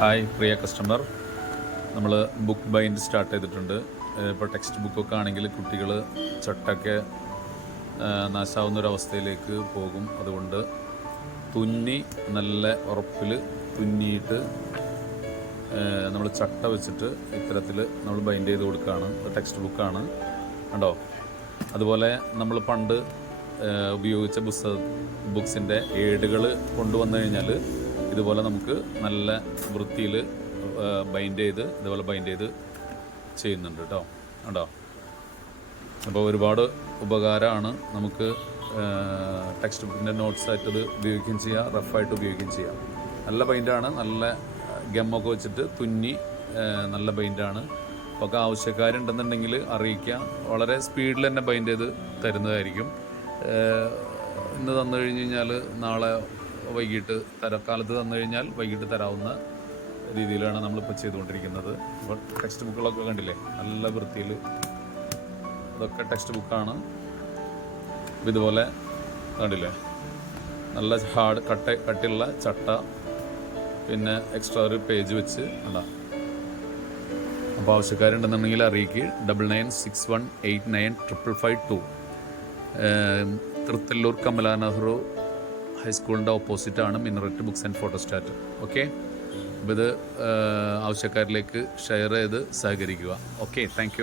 Hi പ്രിയ customer നമ്മൾ book bind start ചെയ്തിട്ടുണ്ട്. ഇപ്പോൾ ടെക്സ്റ്റ് ബുക്കൊക്കെ ആണെങ്കിൽ കുട്ടികൾ ചട്ടൊക്കെ അവസ്ഥയിലേക്ക് പോകും. അതുകൊണ്ട് തുന്നി നല്ല ഉറപ്പിൽ തുന്നിയിട്ട് നമ്മൾ ചട്ട വെച്ചിട്ട് ഇത്തരത്തിൽ നമ്മൾ ബൈൻഡ് ചെയ്ത് കൊടുക്കുകയാണ് ടെക്സ്റ്റ് ബുക്കാണ് കണ്ടോ? അതുപോലെ നമ്മൾ പണ്ട് ഉപയോഗിച്ച പുസ്തക ബുക്സിന്റെ ഏടുകൾ കൊണ്ടുവന്നു കഴിഞ്ഞാൽ ഇതുപോലെ നമുക്ക് നല്ല വൃത്തിയിൽ ബൈൻഡ് ചെയ്ത് ഇതുപോലെ ബൈൻഡ് ചെയ്ത് ചെയ്യുന്നുണ്ട് കേട്ടോ കണ്ടോ? അപ്പോൾ ഒരുപാട് ഉപകാരമാണ് നമുക്ക് ടെക്സ്റ്റ് ബുക്കിന്റെ നോട്ട്സ് ആയിട്ട് ഇത് ഉപയോഗിക്കുകയും ചെയ്യാം റഫായിട്ട് ഉപയോഗിക്കുകയും ചെയ്യാം. നല്ല ബൈൻഡാണ് നല്ല ഗമ്മൊക്കെ വെച്ചിട്ട് തുന്നി നല്ല ബൈൻഡാണ് അപ്പോൾ ഒക്കെ ആവശ്യക്കാരുണ്ടെന്നുണ്ടെങ്കിൽ അറിയിക്കുക വളരെ സ്പീഡിൽ തന്നെ ബൈൻഡ് ചെയ്ത് തരുന്നതായിരിക്കും. ഇന്ന് തന്നു കഴിഞ്ഞ് കഴിഞ്ഞാൽ നാളെ വൈകിട്ട് തരക്കാലത്ത് തന്നു കഴിഞ്ഞാൽ വൈകിട്ട് തരാവുന്ന രീതിയിലാണ് നമ്മളിപ്പോൾ ചെയ്തുകൊണ്ടിരിക്കുന്നത്. ഇപ്പോൾ ടെക്സ്റ്റ് ബുക്കുകളൊക്കെ കണ്ടില്ലേ? നല്ല വൃത്തിയിൽ അതൊക്കെ ടെക്സ്റ്റ് ബുക്കാണ് ഇതുപോലെ കണ്ടില്ലേ? നല്ല ഹാർഡ് കട്ട കട്ടിയുള്ള ചട്ട പിന്നെ എക്സ്ട്രാ ഒരു പേജ് വെച്ച് ഉണ്ട അപ്പോൾ ആവശ്യക്കാരുണ്ടെന്നുണ്ടെങ്കിൽ അറിയിക്കുക double nine six one eight nine triple five two Thrithallur Kamala Nehru ഹൈസ്കൂളിന്റെ ഓപ്പോസിറ്റാണ് minaret books and photostat. Okay? അപ്പോൾ ഇത് ആവശ്യക്കാരിലേക്ക് ഷെയർ ചെയ്ത് സഹകരിക്കുക. Okay thank